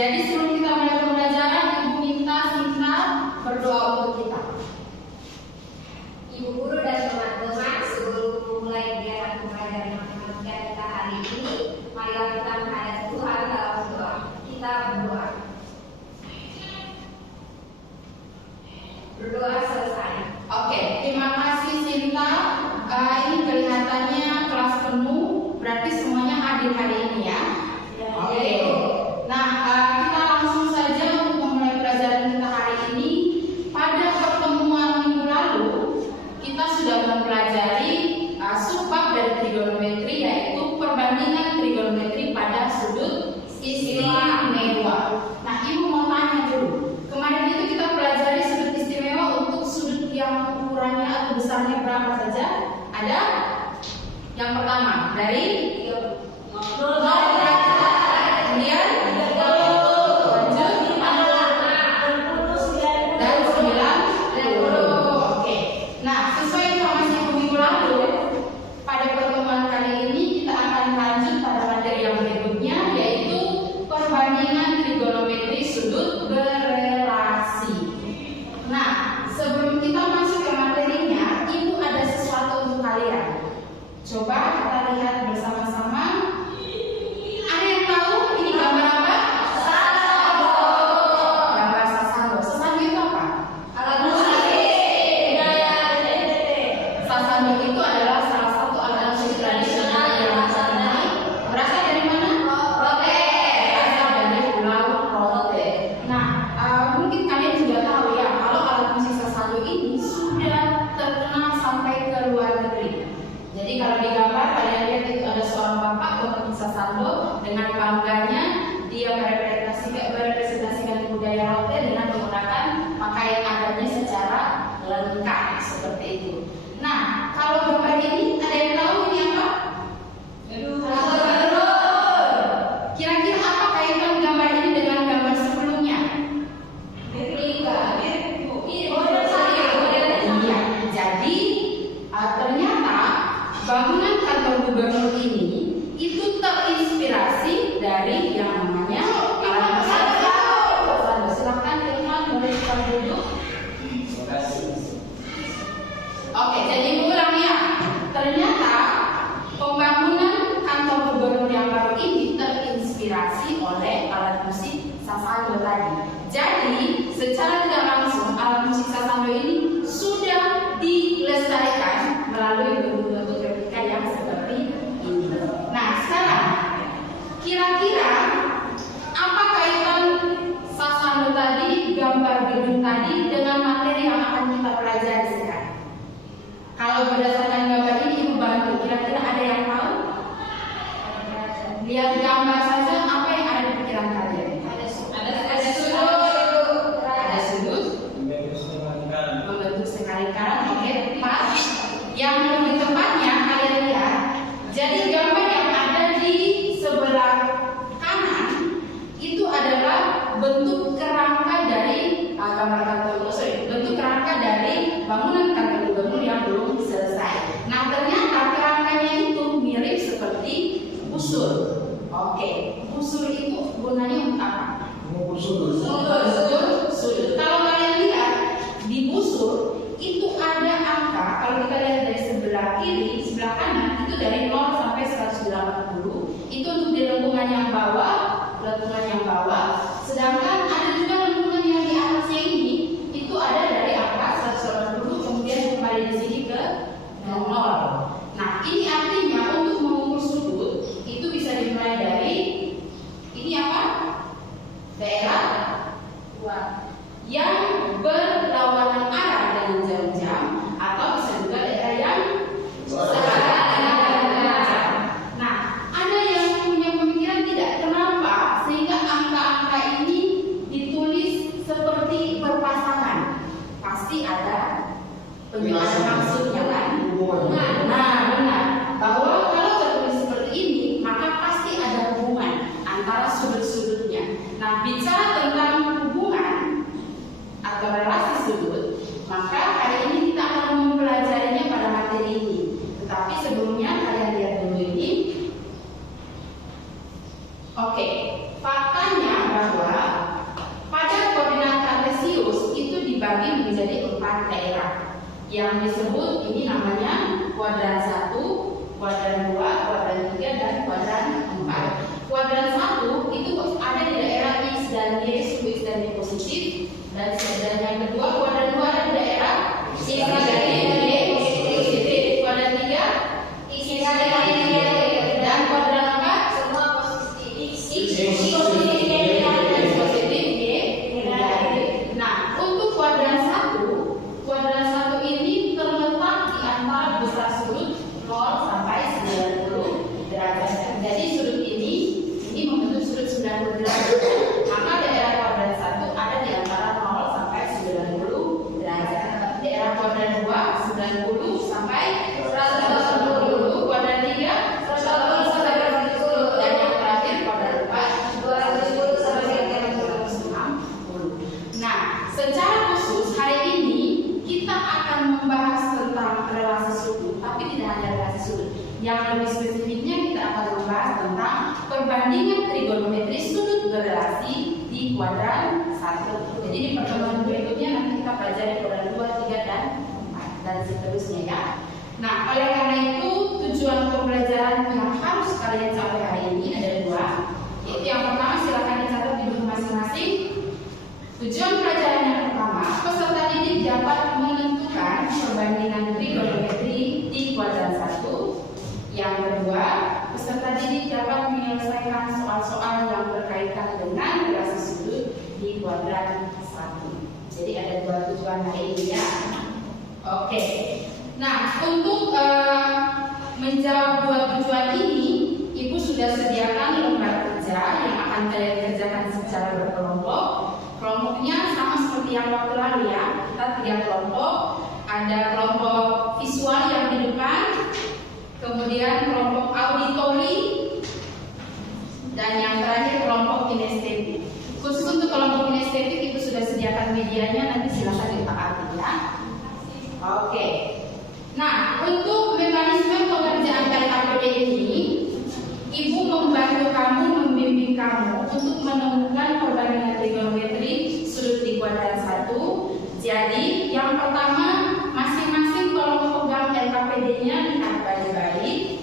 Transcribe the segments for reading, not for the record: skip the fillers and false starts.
Jadi sebelum kita mulai pembelajaran, Ibu minta Sinta berdoa untuk kita. Ibu guru dan teman-teman, sebelum memulai kegiatan pembelajaran matematika kita hari ini, marilah kita menghadap Tuhan dalam doa. Kita berdoa. Berdoa selesai. Oke, terima kasih Sinta. Ini kelihatannya kelas penuh, berarti semuanya hadir hari ini ya. Oke. Nah, kita langsung saja untuk memulai pelajaran kita hari ini. Pada pertemuan minggu lalu, kita sudah mempelajari subbab dari trigonometri, yaitu perbandingan trigonometri pada sudut istimewa. Nah, Ibu mau tanya dulu. Kemarin itu kita pelajari sudut istimewa untuk sudut yang ukurannya atau besarnya berapa saja? Ada? Yang pertama dari 0 derajat, kemudian dan 90. Oke. Nah, sesuai informasi minggu lalu, pada pertemuan kali ini kita akan lanjut pada materi yang berikutnya, yaitu perbandingan trigonometri sudut berelasi. Nah, sebelum kita masuk ke materinya, Ibu ada sesuatu untuk kalian. Coba kita lihat bersama-sama. Ada yang tahu ini gambar apa? Sasando. Gambar sasando. Sasando itu apa? Alat musik. Sasando itu adalah salah satu alat musik tradisional yang dikenal. Berasal dari mana? Rote. Berasal dari Pulau Rote. Nah, mungkin kalian juga tahu ya, kalau alat musik sasando ini sudah terkenal sampai ke luar negeri. Jadi kalau di gambar kalian lihat itu ada seorang bapak pemetik sasando, dengan bangganya dia merepresentasikan budaya Rote dengan menggunakan pakaian adatnya secara lengkap seperti itu. Nah, kalau gambar ini ada yang tahu ini apa? Kira-kira apa kaitan gambar ini dengan gambar sebelumnya? Iya, jadi ternyata bangunan kantor gubernur ini itu terinspirasi dari yang namanya alat musik sasando. Silakan teman boleh kita duduk. Oke, jadi ulang ya. Ternyata pembangunan kantor gubernur yang baru ini terinspirasi oleh alat musik sasando tadi. Jadi secara tidak langsung alat musik sasando ini sudah dilestarikan melalui bentuk-bentuk replika yang seperti ini. Nah, sekarang kira-kira apa kaitan sasando tadi, gambar gedung tadi dengan materi yang akan kita pelajari sekarang? Kalau berdasarkan gambar ini Ibu bantu, kira-kira ada yang tahu? Lihat gambar saja, apa yang ada di pikiran kalian? Ada sudut, membentuk sekali lingkaran. Oke, pas. Yang lebih tepatnya kalian lihat, jadi gambar yang ada di sebelah kanan itu adalah bentuk kerangka dari bentuk kerangka dari bangunan kantor gubernur yang belum selesai. Nah, ternyata kerangkanya itu mirip seperti busur. Oke, busur itu gunanya untuk apa? Sudut. Kalau kalian lihat di busur itu ada angka. Kalau kita lihat dari sebelah kiri, sebelah kanan itu dari 0 sampai 180. Itu untuk di lengkungan yang bawah. Sedangkan ada juga lengkungan yang di atasnya ini itu ada dari angka 180 kemudian kembali di sini ke 0. Nah, ini artinya untuk mengukur sudut itu bisa dimulai dari ini apa? Daerah yang berlawanan arah dengan jam-jam, atau bisa juga daerah yang searah dengan jam. Nah, ada yang punya pemikiran tidak? Kenapa sehingga angka-angka ini Yang disebut ini namanya kuadran 1, kuadran 2, kuadran 3, dan kuadran 4. Kuadran 1 itu ada di daerah X dan Y, suku X dan Y positif. Dan yang kedua, kuadran 2 ada di daerah X dan Y positif. Kuadran 3 X dan Y dan kuadran 4 semua positif. X positif dan positif Y negatif. Nah, untuk kuadran 1 ini terletak di antara besar sudut 0 sampai 90 derajat. Jadi sudut ini membentuk sudut 90 derajat. Maka daerah kuadran 1 ada di antara 0 sampai 90 derajat. Daerah kuadran 2 90 sampai 180, kuadran 3 180 sampai 180, dan yang terakhir kuadran 4 210 sampai 360. Nah, secara khusus hari ini kita akan membahas tentang relasi sudut, tapi tidak hanya relasi sudut. Yang lebih spesifiknya kita akan membahas tentang perbandingan trigonometri sudut berrelasi di kuadran 1. Jadi di pertemuan berikutnya nanti kita pelajari kuadran 2, 3, dan 4 dan seterusnya ya. Nah, oleh karena itu tujuan pembelajaran yang harus kalian capai hari ini ada 2. Yaitu yang pertama, silakan dicatat di buku masing-masing. Tujuan pelajaran yang pertama, peserta didik dapat menentukan perbandingan trigonometri di kuadran 1. Yang kedua, peserta didik dapat menyelesaikan soal-soal yang berkaitan dengan relasi sudut di kuadran 1. Jadi ada 2 tujuan hari ini ya. Oke. Nah, untuk menjawab 2 tujuan ini, Ibu sudah sediakan lembar kerja yang akan kalian kerjakan secara berkelompok. Kelompoknya sama seperti yang waktu lalu ya. Kita 3 kelompok. Ada kelompok visual yang di depan, kemudian kelompok auditori, dan yang terakhir kelompok kinestetik. Khusus untuk kelompok kinestetik itu sudah sediakan medianya, nanti silakan ditaati ya. Oke. Nah, untuk mekanisme pengerjaan LKPD ini, Ibu membantu kamu, membimbing kamu untuk menemukan perbandingan trigonometri sudut di kuadran 1. Jadi, yang pertama, masing-masing kalau pegang LKPD-nya lihat baik-baik.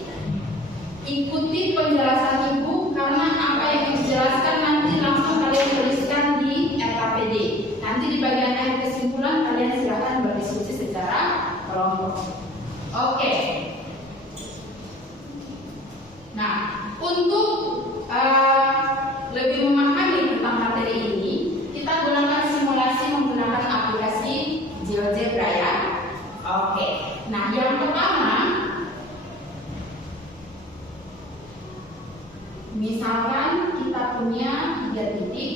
Ikuti penjelasan Ibu, karena apa yang dijelaskan nanti langsung kalian tuliskan di LKPD. Nanti di bagian akhir kesimpulan kalian silakan berdiskusi secara kelompok. Oke. Nah, untuk lebih memahami tentang materi ini, kita gunakan simulasi menggunakan aplikasi GeoGebra ya. Oke. Nah, yang pertama, misalkan kita punya 3 titik.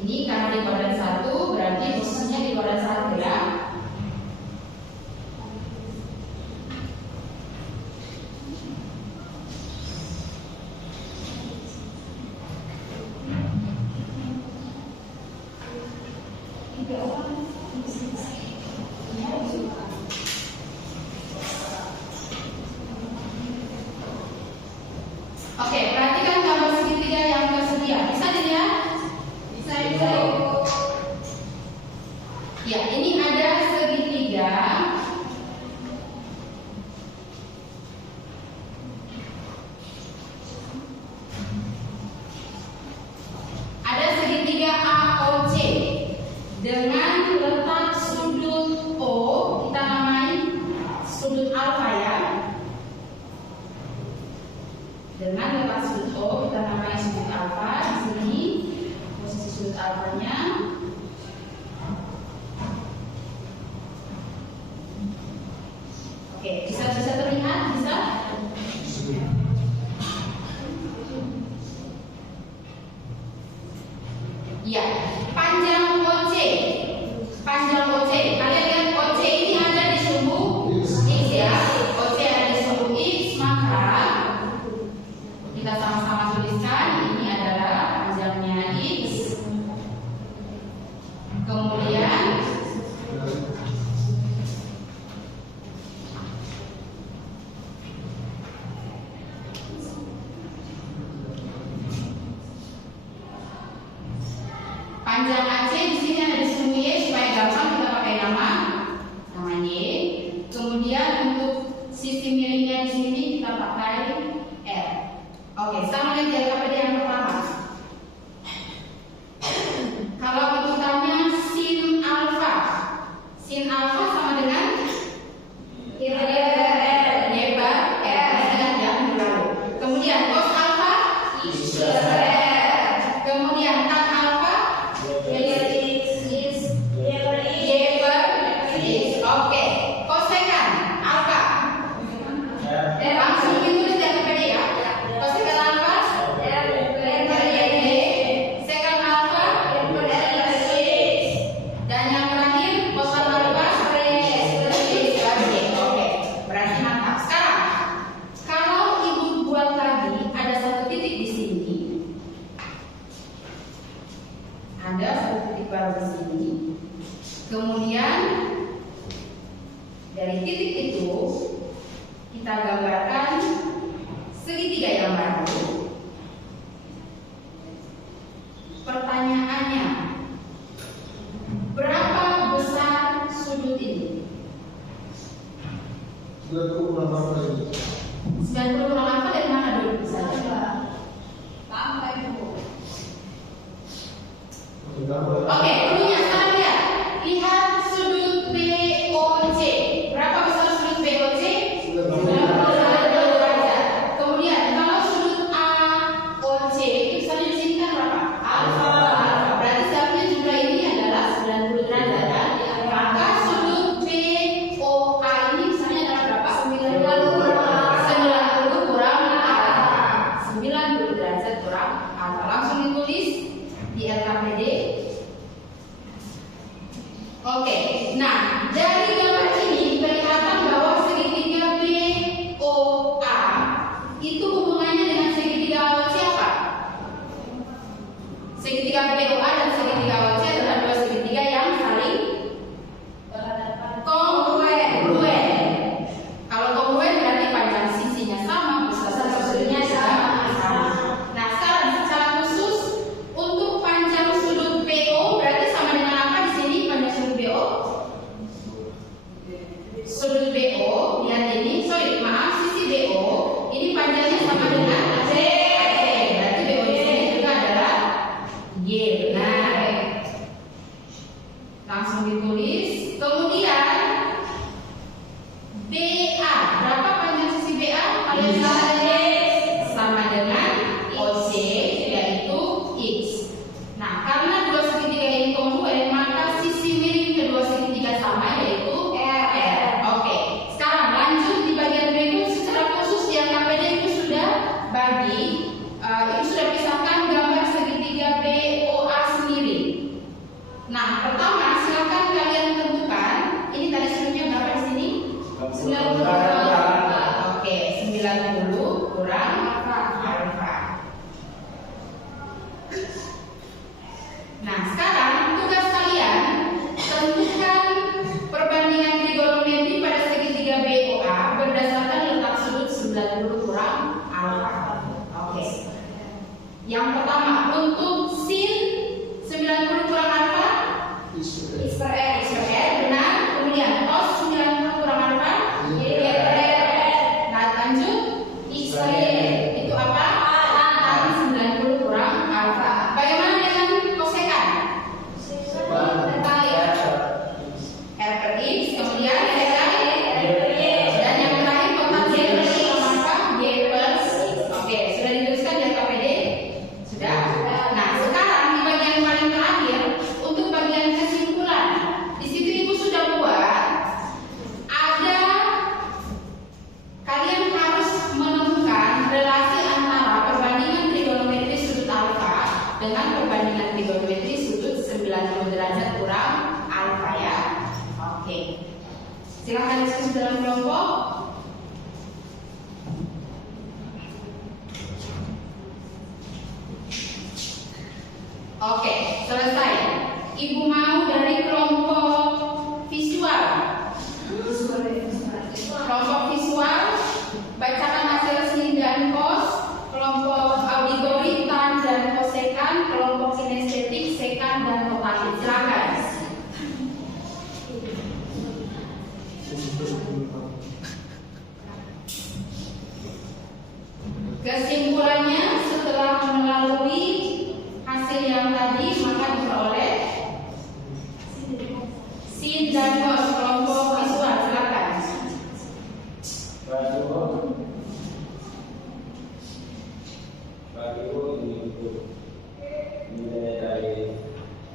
Ini karena di kuadran 1 berarti posisinya di kuadran 1 ya. Oke, perhatikan gambar segitiga yang tersedia. Bisa dilihat? Bisa Ibu. Ya, ini ada segitiga. Ada segitiga AOC dengan letak sudut O, kita namai sudut alfa ya. Dengan letak sudut O kita namai sudut alfa. Di sini posisi sudut alfanya. Oke, bisa terlihat? Bisa? Ya, panjang OC. Panjang OC. Kalian lihat OC ini ada di sumbu X ya. OC ada di sumbu X, maka kita sama-sama tuliskan ini adalah panjangnya X. Kemudian Kemudian dari titik itu kita gambarkan segitiga yang baru. Pertanyaannya, berapa besar sudut ini? 96 96 apa dari mana dulu misalnya? Oke, dulunya sekarang lihat sudut BOC. Berapa besar sudut BOC? 90 derajat. Kemudian kalau sudut AOC itu misalnya di sini kan berapa? Alfa. Berarti seharusnya jumlah ini adalah 90 derajat kan? Maka sudut BOA ini misalnya adalah berapa? 90 kurang alfa. 90 derajat kurang alfa. Langsung ditulis di LKPD. Oke, nah dari gambar ini kelihatan bahwa segitiga BOA itu hubungannya dengan segitiga AOC apa? Segitiga BOA dan segitiga AOC adalah dua segitiga yang saling kongruen. Kalau kongruen berarti panjang sisinya sama, besar sudutnya sama. Nah sekarang secara khusus untuk panjang sudut BO berarti sama dengan apa di sini panjang sudut BO? Sudut BO, lihat ini, sisi BO ini panjangnya sama dengan AC. Berarti BO di sini juga adalah Y. Benar. Langsung ditulis. Kemudian BA, berapa panjang sisi BA? Kalian sama dengan OC yaitu X. Nah, karena dua segitiga ini kongruen, maka sisi miring kedua segitiga sama yaitu R. Oke, sekarang lanjut di bagian berikut. Secara khusus di LKPD itu sudah pisahkan gambar segitiga BOA sendiri. Nah, pertama silakan kalian tentukan ini tadi sudutnya berapa di sini? 90. Oke, 90 kurang alfa. Nah, sekarang tugas kalian tentukan perbandingan trigonometri pada segitiga BOA berdasarkan letak sudut 90 kurang alfa. Oke. Yang pertama untuk sin 90 kurang alfa X per R benar. Kemudian cos 90 kurang alfa Y per R. Nah, lanjut X per Y itu apa? Tan 90 kurang alfa. Bagaimana dengan kosekan? R per X, kemudian sekan dan yang terakhir kotak Y per Y sama apa? Y per X. Oke, sudah dituliskan di LKPD? Sudah? Nah, sekarang di bagian paling terakhir untuk bagian kesimpulan. Di situ Ibu sudah buat ada, kalian harus menemukan relasi antara perbandingan trigonometri sudut alfa dengan perbandingan trigonometri sudut 90 derajat kurang alfa ya. Oke. Silakan diskusi dalam kelompok. Oke, selesai. Ibu mau dari kelompok visual. Kelompok visual, bacakan hasil sin dan cos. Kelompok auditori, tan dan kosekan. Kelompok kinestetik, sekan dan rotatif. Silakan. Kesimpulannya setelah melalui hasil yang tadi maka diperoleh sin dan cos. Kelompok visual silakan. Bagi ini nilai dari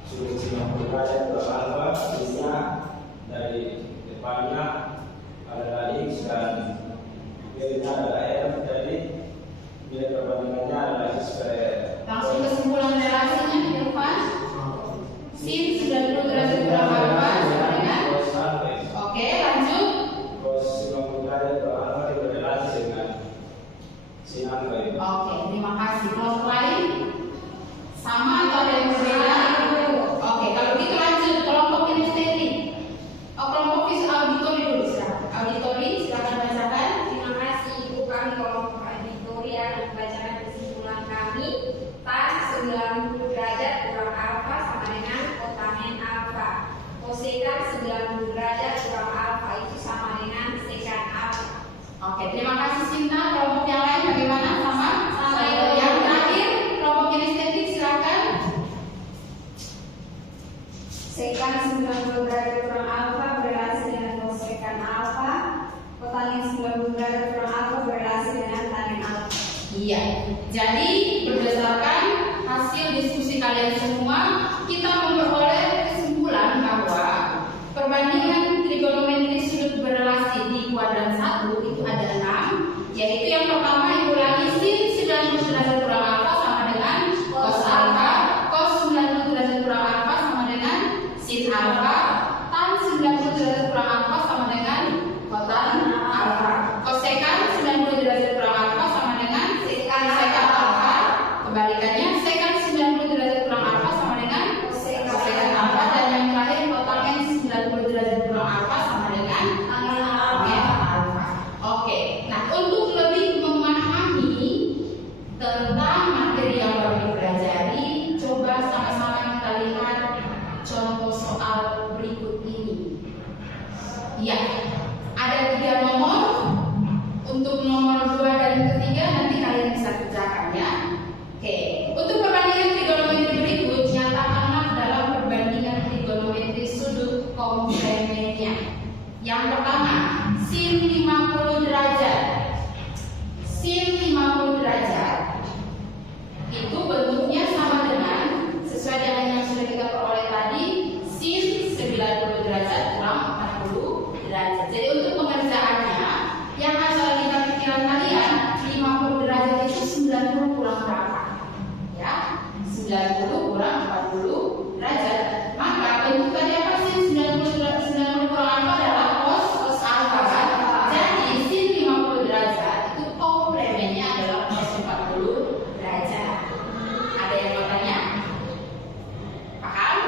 sudut 90 derajat ke alfa, sisnya dari depannya adalah X dan kirinya adalah R, jadi nilai perbandingannya adalah X per R. Langsung kesimpulan relasinya di depan. Sin 90 derajat kurang alfa sama dengan Cos alfa 90 derajat kurang alfa berrelasi dengan kosekan alfa. Kotangin 90 derajat kurang alfa berrelasi dengan tangin alfa. Iya. Jadi berdasarkan hasil diskusi kalian semua, kita memperoleh kesimpulan bahwa perbandingan trigonometri sudut berrelasi di kuadran 1 itu ada 6, yaitu yang pertama Ibu ulangi sin 90 derajat kurang alfa sama dengan cos alfa, cos 90 derajat kurang alfa sama dengan sin alfa, tan 90 derajat kurang alfa sama dengan kotan alfa, kosekan 90 derajat kurang alfa sama dengan sekan alfa, kebalikannya sekan 90 derajat kurang alfa sama dengan kosekan alfa, dan yang terakhir kotangen 90 derajat kurang alfa sama dengan tangin alfa. Oke, nah untuk lebih memahami tentang materi yang baru dipelajari, coba sama-sama kita lihat contoh soal berikut ini. Ya, ada 3 nomor. Untuk nomor 2 dan ketiga nanti kalian bisa kerjakan ya. Oke, untuk perbandingan trigonometri berikut, nyatakanlah dalam perbandingan trigonometri sudut komplementnya. Yang pertama, sin 50 derajat. Sin 50 derajat itu bentuknya sama dengan, sesuai dengan yang sudah kita peroleh tadi, sin 90 derajat kurang 40 derajat. Jadi untuk pengerjaannya, yang asal kita pikiran kalian, 50 derajat itu 90 kurang berapa? Ya, 90 kurang 40 derajat. Maka bentuk tadi apa sih? 90 kurang alfa adalah cos alfa kan? Jadi sin 50 derajat itu komplemennya adalah cos 40 derajat. Ada yang mau tanya? Paham?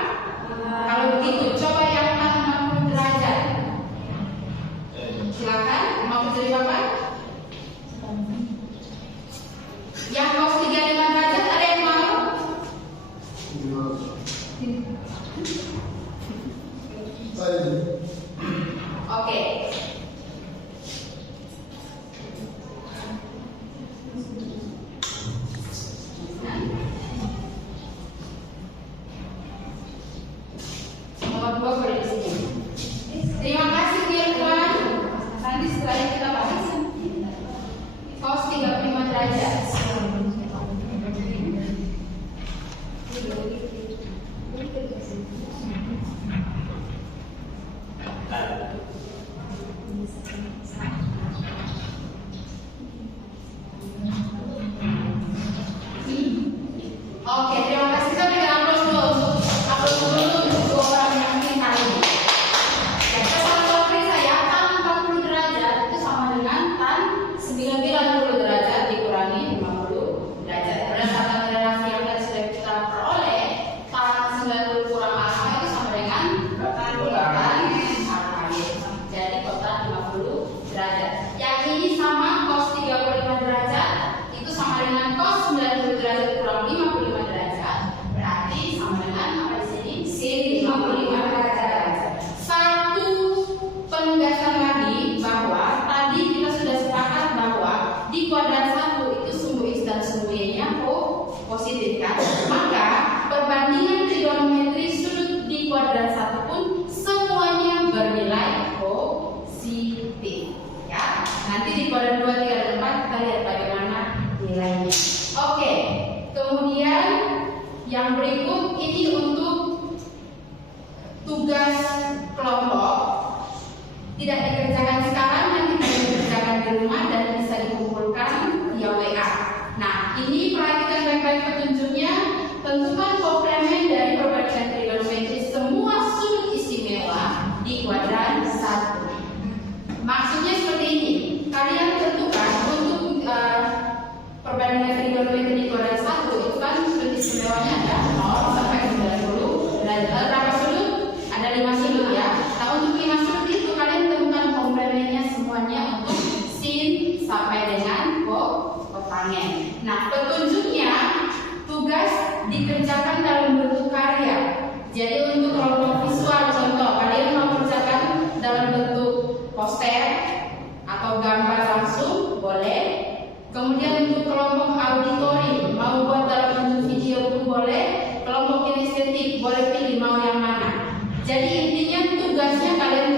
Kalau begitu coba yang tan 60 derajat. Silakan, mau jadi bapak? Yang cos 35 derajat ada yang mau? Oke. Nomor 2 boleh di sini. Terima kasih Irwan. Nanti setelah kita bahas cos 35 derajat. Oke, terima kasih. Kita berikan aplaus dulu untuk 2 orang yang pintar ini. Ya, kalau saya tan 40 derajat itu sama dengan tan 90 derajat dikurangi 50 derajat. Berdasarkan relasi yang tadi sudah kita peroleh, tan 90 kurang alfa itu sama dengan tan alfa. Jadi kotan 50 derajat. Yang ini sama cos 35 derajat itu sama dengan cos 90 derajat kurang 55 derajat. Berarti sama dengan apa di sini? Sin 55 derajat. Satu penegasan lagi bahwa tadi kita sudah sepakat bahwa di kuadran 1 itu sumbu X dan sumbu Y-nya positif kan? Maka perbandingan trigonometri sudut di kuadran 1 pun semuanya bernilai positif. Ya, nanti di kuadran 2, 3, dan 4 kita lihat bagaimana nilainya. Oke, kemudian yang berikut ini untuk tugas kelompok. Tidak dikerjakan sekarang, nanti bisa dikerjakan di rumah dan bisa dikumpulkan via WA. Nah, ini perhatikan baik-baik petunjuknya. Tentukan komplemen dari perbandingan trigonometri semua sudut istimewa di kuadran 1. Maksudnya seperti ini. Kalian tentukan untuk perbandingan trigonometri di kuadran 1 itu kan sudut istimewanya ada 0 sampai 90 derajat. Berapa sudut? Ada 5 sudut ya. Nah, untuk 5 sudut itu kalian temukan tugasnya kalian